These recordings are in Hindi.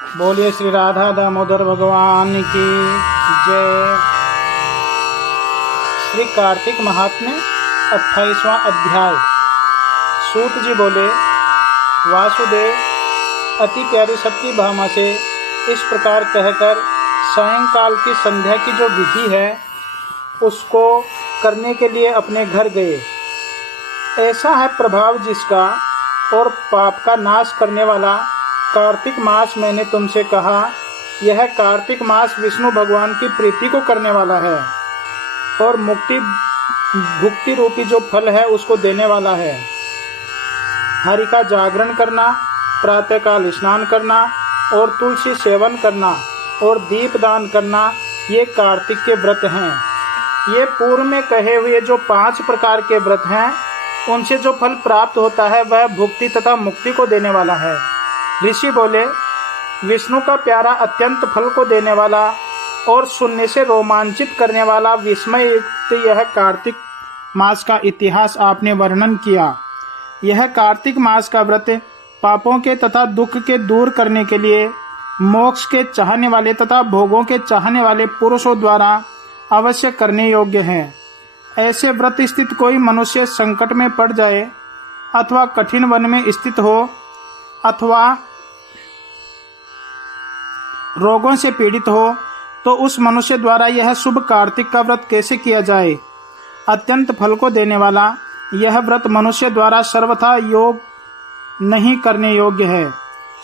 बोलिए श्री राधा दामोदर भगवान की जय। श्री कार्तिक महात्म्य 28वां अध्याय। सूत जी बोले, वासुदेव अति प्यारी सत्य भामा से इस प्रकार कहकर सायंकाल की संध्या की जो विधि है उसको करने के लिए अपने घर गए। ऐसा है प्रभाव जिसका और पाप का नाश करने वाला कार्तिक मास मैंने तुमसे कहा। यह कार्तिक मास विष्णु भगवान की प्रीति को करने वाला है और भुक्ति रूपी जो फल है उसको देने वाला है। हरि का जागरण करना, प्रातःकाल स्नान करना और तुलसी सेवन करना और दीपदान करना, ये कार्तिक के व्रत हैं। ये पूर्व में कहे हुए जो 5 प्रकार के व्रत हैं उनसे जो फल प्राप्त होता है वह भुक्ति तथा मुक्ति को देने वाला है। ऋषि बोले, विष्णु का प्यारा अत्यंत फल को देने वाला और सुनने से रोमांचित करने वाला विस्मय युक्त यह कार्तिक मास का इतिहास आपने वर्णन किया। यह कार्तिक मास का व्रत पापों के तथा दुख के दूर करने के लिए मोक्ष के चाहने वाले तथा भोगों के चाहने वाले पुरुषों द्वारा अवश्य करने योग्य है। ऐसे व्रत स्थित कोई मनुष्य संकट में पड़ जाए अथवा कठिन वन में स्थित हो अथवा रोगों से पीड़ित हो तो उस मनुष्य द्वारा यह शुभ कार्तिक का व्रत कैसे किया जाए। अत्यंत फल को देने वाला यह व्रत मनुष्य द्वारा सर्वथा योग नहीं करने योग्य है।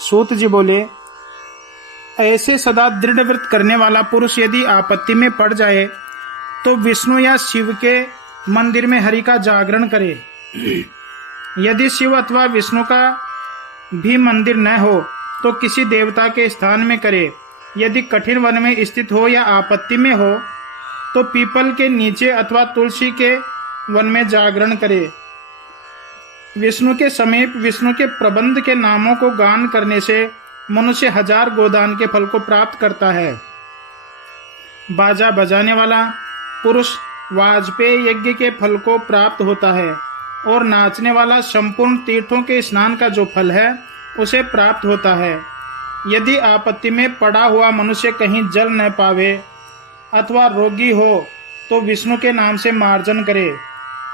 सूत जी बोले, ऐसे सदा दृढ़ व्रत करने वाला पुरुष यदि आपत्ति में पड़ जाए तो विष्णु या शिव के मंदिर में हरि का जागरण करे। यदि शिव अथवा विष्णु का भी मंदिर न हो तो किसी देवता के स्थान में करे। यदि कठिन वन में स्थित हो या आपत्ति में हो तो पीपल के नीचे अथवा तुलसी के वन में जागरण करे। विष्णु के समीप विष्णु के प्रबंध के नामों को गान करने से मनुष्य 1000 गोदान के फल को प्राप्त करता है। बाजा बजाने वाला पुरुष वाजपेय यज्ञ के फल को प्राप्त होता है और नाचने वाला संपूर्ण तीर्थों के स्नान का जो फल है उसे प्राप्त होता है। यदि आपत्ति में पड़ा हुआ मनुष्य कहीं जल न पावे अथवा रोगी हो तो विष्णु के नाम से मार्जन करे।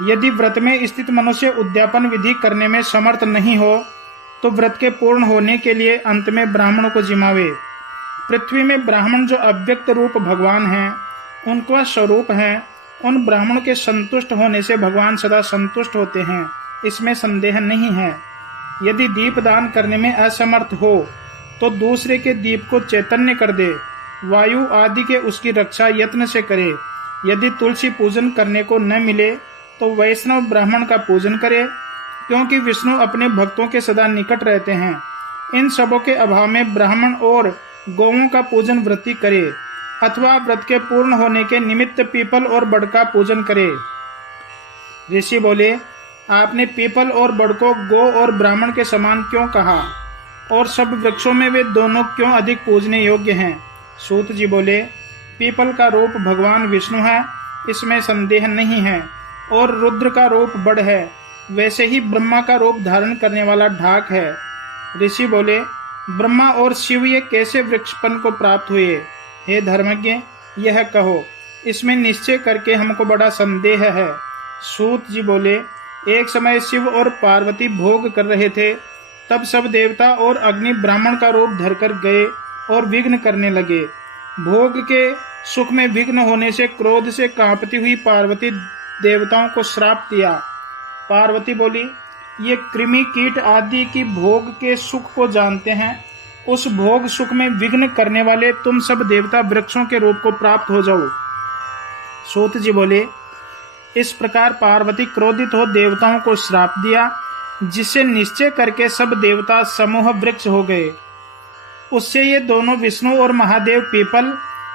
यदि व्रत में स्थित मनुष्य उद्यापन विधि करने में समर्थ नहीं हो तो व्रत के पूर्ण होने के लिए अंत में ब्राह्मण को जिमावे। पृथ्वी में ब्राह्मण जो अव्यक्त रूप भगवान हैं, उनका स्वरूप है, उन ब्राह्मण के संतुष्ट होने से भगवान सदा संतुष्ट होते हैं, इसमें संदेह नहीं है। यदि दीपदान करने में असमर्थ हो तो दूसरे के दीप को चैतन्य कर दे, वायु आदि के उसकी रक्षा यत्न से करे। यदि तुलसी पूजन करने को न मिले तो वैष्णव ब्राह्मण का पूजन करे, क्योंकि विष्णु अपने भक्तों के सदा निकट रहते हैं। इन सबों के अभाव में ब्राह्मण और गौओं का पूजन व्रती करे अथवा व्रत के पूर्ण होने के निमित्त पीपल और बड़ का पूजन करे। ऋषि बोले, आपने पीपल और बड़ को गौ और ब्राह्मण के समान क्यों कहा और सब वृक्षों में वे दोनों क्यों अधिक पूजने योग्य हैं। सूत जी बोले, पीपल का रूप भगवान विष्णु है, इसमें संदेह नहीं है, और रुद्र का रूप बड़ है, वैसे ही ब्रह्मा का रूप धारण करने वाला ढाक है। ऋषि बोले, ब्रह्मा और शिव ये कैसे वृक्षपन को प्राप्त हुए? हे धर्मज्ञ, यह कहो, इसमें निश्चय करके हमको बड़ा संदेह है। सूत जी बोले, एक समय शिव और पार्वती भोग कर रहे थे, तब सब देवता और अग्नि ब्राह्मण का रूप धरकर गए और विघ्न करने लगे। भोग के सुख में विघ्न होने से क्रोध से कांपती हुई पार्वती देवताओं को श्राप दिया। पार्वती बोली, ये कृमि कीट आदि की भोग के सुख को जानते हैं, उस भोग सुख में विघ्न करने वाले तुम सब देवता वृक्षों के रूप को प्राप्त हो जाओ। सूत जी बोले, इस प्रकार पार्वती क्रोधित हो देवताओं को श्राप दिया, जिसे निश्चय करके सब देवता समूह वृक्ष हो गए। उससे ये दोनों विष्णु और महादेव पीपल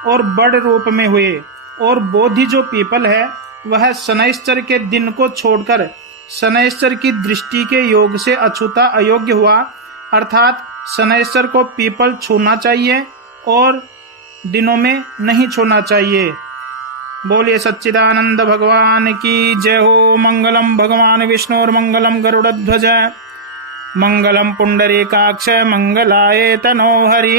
और बड़ रूप में हुए, और बोधि जो पीपल है वह शनैश्चर के दिन को छोड़कर शनैश्चर की दृष्टि के योग से अछूता अयोग्य हुआ, अर्थात शनैश्चर को पीपल छूना चाहिए और दिनों में नहीं छूना चाहिए। बोलिए सच्चिदानंद भगवान की जय हो। मंगलम भगवान विष्णु और मंगलम गरुड़ध्वज। मंगलम पुंडरीकाक्ष मंगलाय तनोहरि।